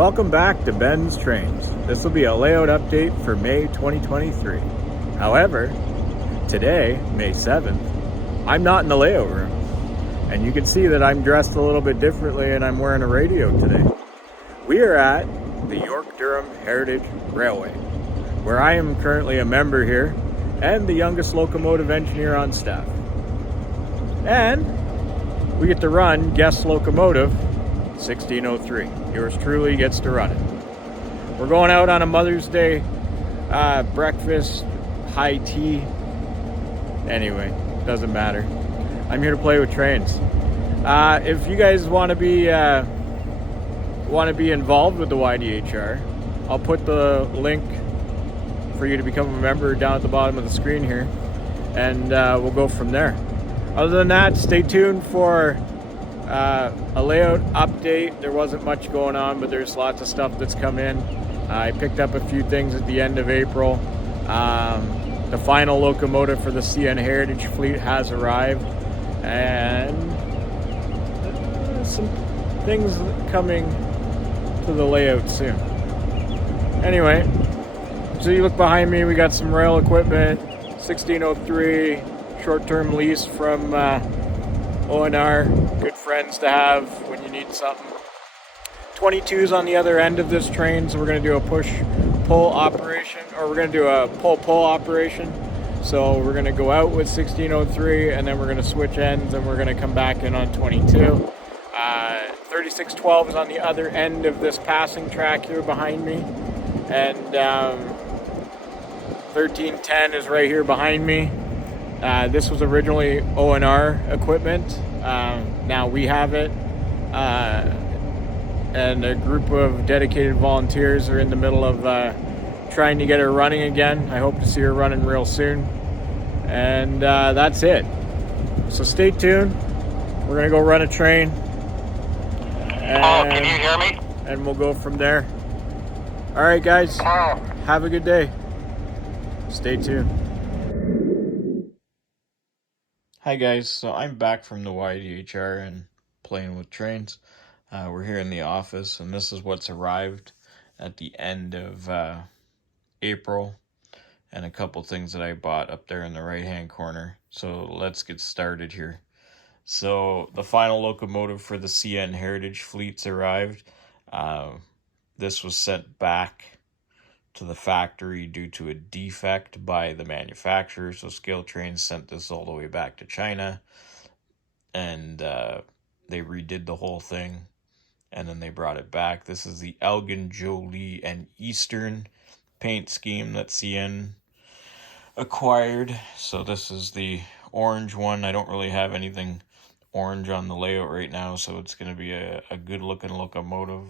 Welcome back to Ben's Trains. This will be a layout update for May 2023. However, today, May 7th, I'm not in the layout room. And you can see that I'm dressed a little bit differently and I'm wearing a radio today. We are at the York Durham Heritage Railway, where I am currently a member here and the youngest locomotive engineer on staff. And we get to run guest locomotive 1603. Yours truly gets to run it. We're going out on a Mother's Day breakfast, high tea. Anyway, doesn't matter. I'm here to play with trains. If you guys want to be involved with the ydhr, I'll put the link for you to become a member down at the bottom of the screen here, and we'll go from there. Other than that, stay tuned for a layout update. There wasn't much going on, but there's lots of stuff that's come in. I picked up a few things at the end of April. The final locomotive for the CN Heritage fleet has arrived, and some things coming to the layout soon. Anyway, so you look behind me, we got some rail equipment, 1603, short-term lease from ONR, good friends to have when you need something. 22's on the other end of this train, so we're going to do a push-pull operation, or we're going to do a pull-pull operation. So we're going to go out with 1603, and then we're going to switch ends, and we're going to come back in on 22. 3612 is on the other end of this passing track here behind me, and 1310 is right here behind me. This was originally ONR equipment. Now we have it, and a group of dedicated volunteers are in the middle of trying to get her running again. I hope to see her running real soon. And that's it. So stay tuned. We're going to go run a train. And, can you hear me? And we'll go from there. All right, guys. Have a good day. Stay tuned. Hi guys, so I'm back from the ydhr and playing with trains. We're here in the office, and this is what's arrived at the end of April, and a couple things that I bought up there in the right hand corner. So let's get started here. So the final locomotive for the CN Heritage fleets arrived. This was sent back to the factory due to a defect by the manufacturer. So Scale Trains sent this all the way back to China, and they redid the whole thing, and then they brought it back. This is the Elgin, Jolie, and Eastern paint scheme that CN acquired. So this is the orange one. I don't really have anything orange on the layout right now, so it's going to be a good looking locomotive.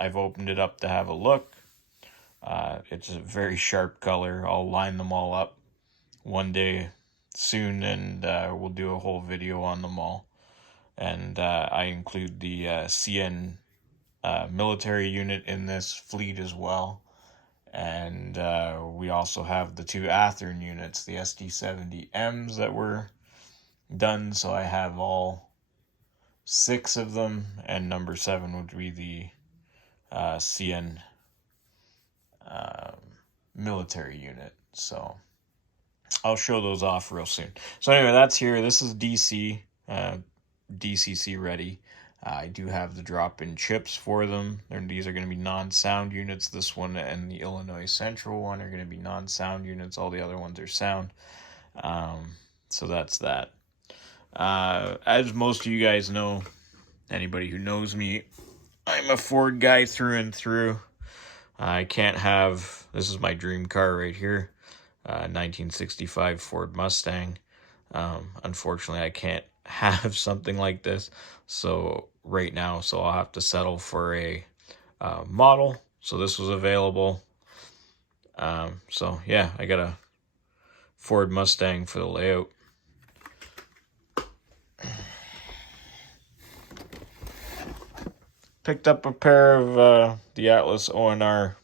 I've opened it up to have a look. It's a very sharp color. I'll line them all up one day soon, and we'll do a whole video on them all. And I include the CN military unit in this fleet as well. And we also have the two Athearn units, the SD70Ms that were done. So I have all 6 of them, and number 7 would be the CN military unit. So I'll show those off real soon. So anyway, that's here. This is DC, DCC ready. I do have the drop-in chips for them. These are going to be non-sound units. This one and the Illinois Central one are going to be non-sound units. All the other ones are sound. So that's that. As most of you guys know, anybody who knows me, I'm a Ford guy through and through. I can't have, this is my dream car right here, 1965 Ford Mustang. Unfortunately, I can't have something like this right now, so I'll have to settle for a model. So this was available. So yeah, I got a Ford Mustang for the layout. Picked up a pair of the Atlas ONR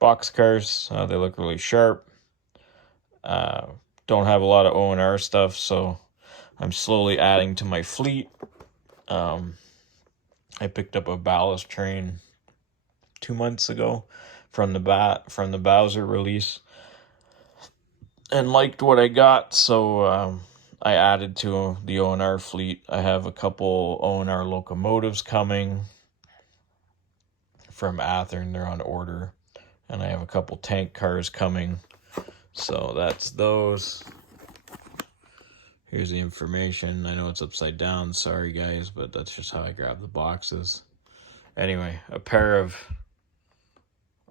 boxcars. They look really sharp. Don't have a lot of ONR stuff, so I'm slowly adding to my fleet. I picked up a ballast train 2 months ago from the Bowser release, and liked what I got, so I added to the O&R fleet. I have a couple O&R locomotives coming from Athern. They're on order. And I have a couple tank cars coming. So that's those. Here's the information. I know it's upside down. Sorry, guys, but that's just how I grab the boxes. Anyway, a pair of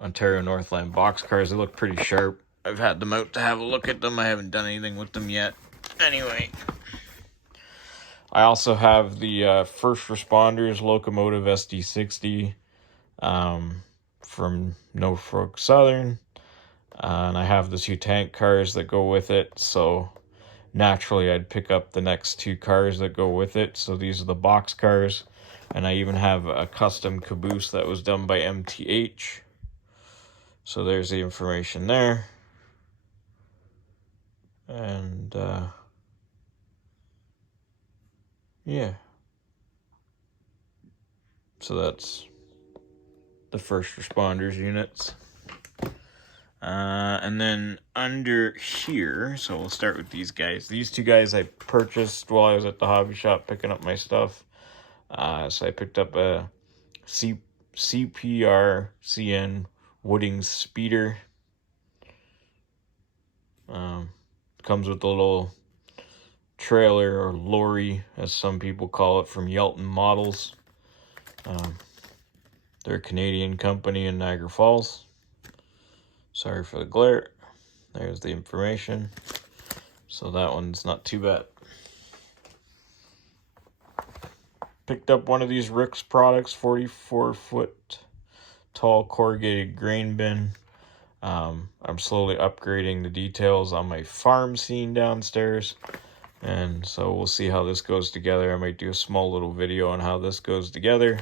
Ontario Northland boxcars. They look pretty sharp. I've had them out to have a look at them. I haven't done anything with them yet. Anyway, I also have the First Responders Locomotive SD60 from Norfolk Southern. And I have the 2 tank cars that go with it. So naturally, I'd pick up the next 2 cars that go with it. So these are the box cars. And I even have a custom caboose that was done by MTH. So there's the information there. And yeah. So that's the first responders units. And then under here, so we'll start with these guys. These 2 guys I purchased while I was at the hobby shop picking up my stuff. So I picked up a CPR-CN Wooding Speeder. Comes with a little trailer, or lorry, as some people call it, from Yelton Models. They're a Canadian company in Niagara Falls. Sorry for the glare. There's the information. So that one's not too bad. Picked up one of these Rick's products, 44-foot tall corrugated grain bin. I'm slowly upgrading the details on my farm scene downstairs. And so we'll see how this goes together. I might do a small little video on how this goes together.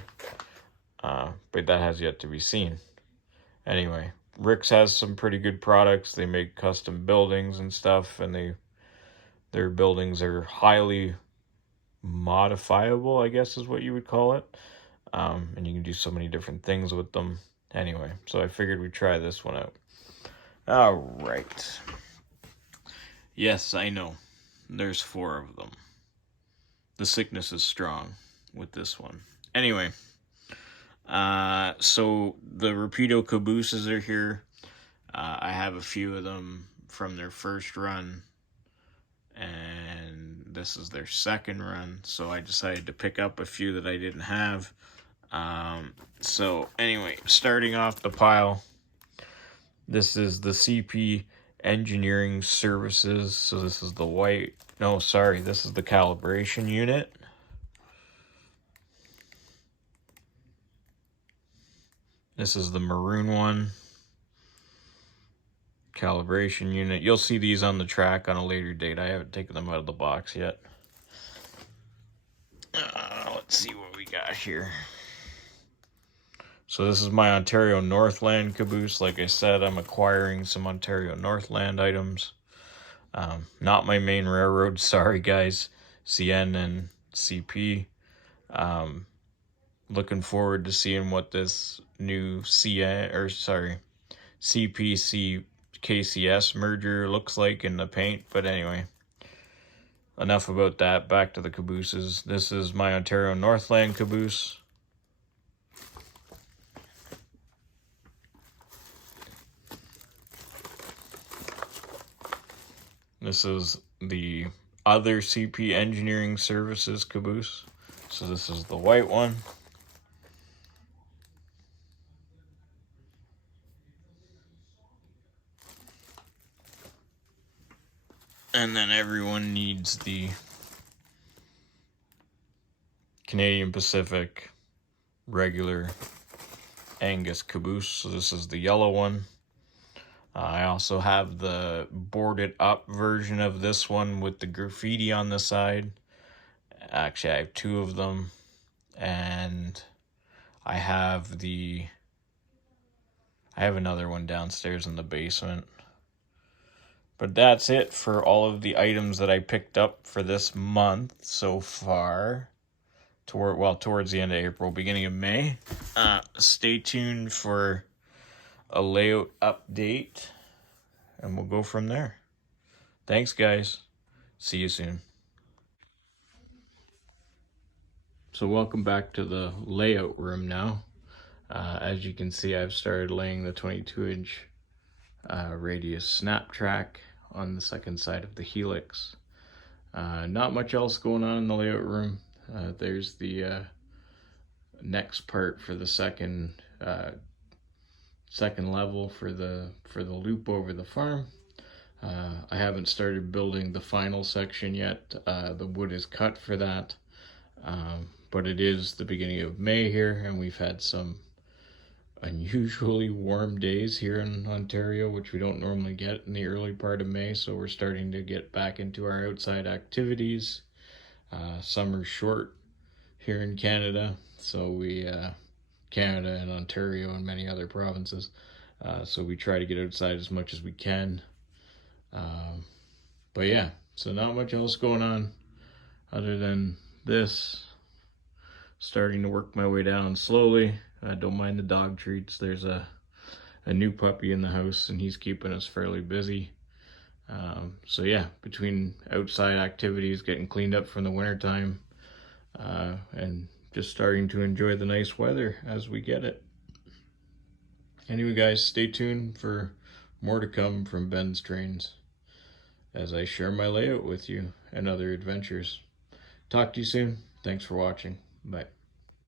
But that has yet to be seen. Anyway, Rick's has some pretty good products. They make custom buildings and stuff, and their buildings are highly modifiable, I guess is what you would call it. And you can do so many different things with them. Anyway, so I figured we'd try this one out. All right. Yes, I know. There's 4 of them. The sickness is strong with this one. Anyway, so the Rapido cabooses are here. I have a few of them from their first run, and this is their second run, so I decided to pick up a few that I didn't have. So anyway, starting off the pile, this is the CP Engineering Services. So this is the white, no, sorry, this is the calibration unit. This is the maroon one. Calibration unit. You'll see these on the track on a later date. I haven't taken them out of the box yet. Let's see what we got here. So this is my Ontario Northland caboose. Like I said, I'm acquiring some Ontario Northland items. Not my main railroad. Sorry, guys. CN and CP. Looking forward to seeing what this new CPC KCS merger looks like in the paint. But anyway, enough about that. Back to the cabooses. This is my Ontario Northland caboose. This is the other CP Engineering Services caboose. So this is the white one. And then everyone needs the Canadian Pacific regular Angus caboose. So this is the yellow one. I also have the boarded up version of this one with the graffiti on the side. Actually, I have 2 of them. And I have another one downstairs in the basement. But that's it for all of the items that I picked up for this month so far. towards the end of April, beginning of May. Stay tuned for a layout update, and we'll go from there. Thanks, guys. See you soon. So welcome back to the layout room now. As you can see, I've started laying the 22-inch radius snap track on the second side of the helix. Not much else going on in the layout room. There's the next part for the second level for the loop over the farm. I haven't started building the final section yet. The wood is cut for that, but it is the beginning of May here, and we've had some unusually warm days here in Ontario, which we don't normally get in the early part of May, so we're starting to get back into our outside activities. Summer's short here in Canada, so Canada and Ontario and many other provinces, so we try to get outside as much as we can. But yeah, so not much else going on other than this. Starting to work my way down slowly. I don't mind the dog treats. There's a new puppy in the house, and he's keeping us fairly busy. So yeah, between outside activities, getting cleaned up from the wintertime, and just starting to enjoy the nice weather as we get it. Anyway, guys, stay tuned for more to come from Ben's Trains as I share my layout with you and other adventures. Talk to you soon. Thanks for watching. Bye.